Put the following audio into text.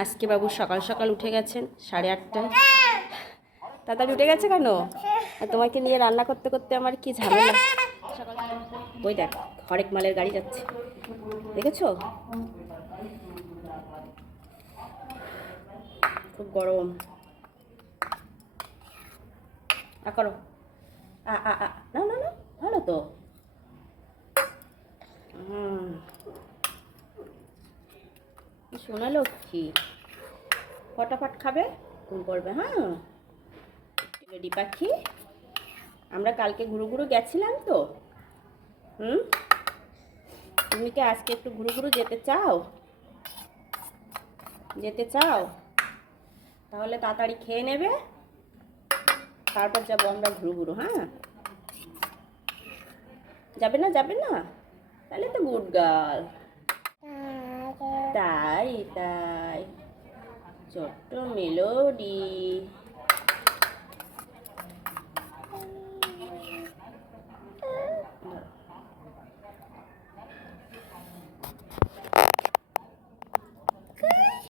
আজকে বাবু সকাল সকাল উঠে গেছেন 8:30টায়। তাড়াতাড়ি উঠে গেছে কেন? আর তোমাকে নিয়ে রান্না করতে করতে আমার কি ঝামেলা। সকাল ওই দেখ হরেক মালের গাড়ি যাচ্ছে, দেখেছো? খুব গরম। করো না না না, ভালো তো। সোনা লক্ষ্মী ফটাফট খাবে, ঘুম পড়বে। হ্যাঁ রেডি পাখি। আমরা কালকে ঘুরু ঘুরু গেছিলাম তো। তুমি কি আজকে একটু ঘুরু ঘুরু যেতে চাও? যেতে চাও? তাহলে তাড়াতাড়ি খেয়ে নেবে, তারপর যাবো আমরা ঘুরু ঘুরু। হ্যাঁ যাবে না? যাবে না? তাহলে তো গুড গার্ল। তাই তাই ছোট্ট মেলোডি।